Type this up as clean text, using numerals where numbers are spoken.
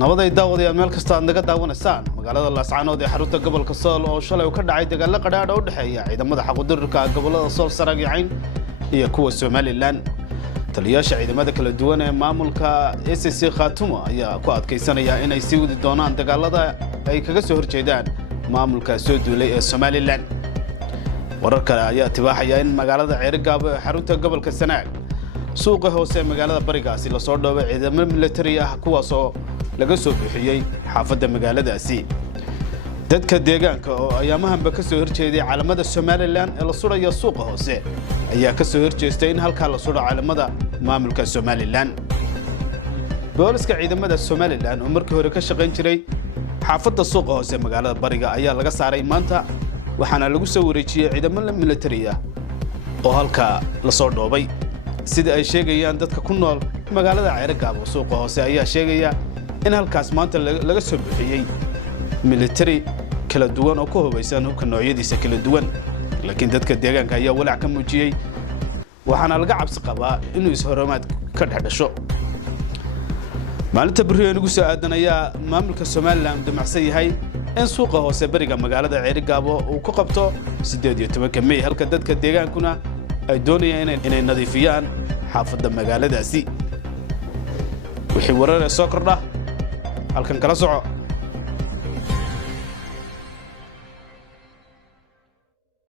nabaday daawadayaal meel kasta aad naga daawanaysaan magaalada Laascaanood ee xarunta gobolka Sool oo shalay ka dhacay dagaal qadhaadh u dhaxeeya ciidamada xaqu-dirka gobolada Sool Saraag iyo Cayn iyo kuwa Somaliland taliyaasha ciidamada kala duwan ee maamulka SSC Khaatumo ayaa ku adkeysanaya inay sii wadi doonaan dagaalada ay kaga soo horjeedaan maamulka soo duulay ee Somaliland wararka ayaa tibaaxaya in magaalada Ceerigaabo ee xarunta gobolka Sanaag suuqa hoose magaalada Barigaasi la soo dhoobay ciidamada military ah kuwaas oo laga soo bixiyay xaafadda magaaladaasi dadka deegaanka oo ayaamahanba ka soo horjeeday calaamada Somaliland ee la surayo suuqa hoose ayaa ka soo horjeestay in halka la suro calaamada maamulka Somaliland booliska ciidamada Somaliland oo markii hore ka shaqeyn jiray xaafadda suuqa hoose magaalada Bariga ayaa laga saaray maanta waxaana lagu soo wareejiyay ciidamada military ah oo halka la soo dhoobay sida ay sheegayaan dadka ku nool magaalada Ceerigaabo suuqa hoose ayaa sheegaya in halkaas maanta laga soo bixiyay military kala duwan oo ku hubeysan hubka noocyadiisa kala duwan laakiin dadka deegaanka ayaa walaac ka muujiyay waxaana laga cabsi qabaa inuu is-hormaad ka dhaxdasho maalinta bariga ugu soo aadanaya maamulka Somaliland damacsan yahay in suuqa hoose bariga magaalada Ceerigaabo uu ku qabto 18 May halka dadka deegaankuna ay doonayaan inay nadiifiyaan xaafadda magaaladaasi wixii warar soo kordha halkan kala soco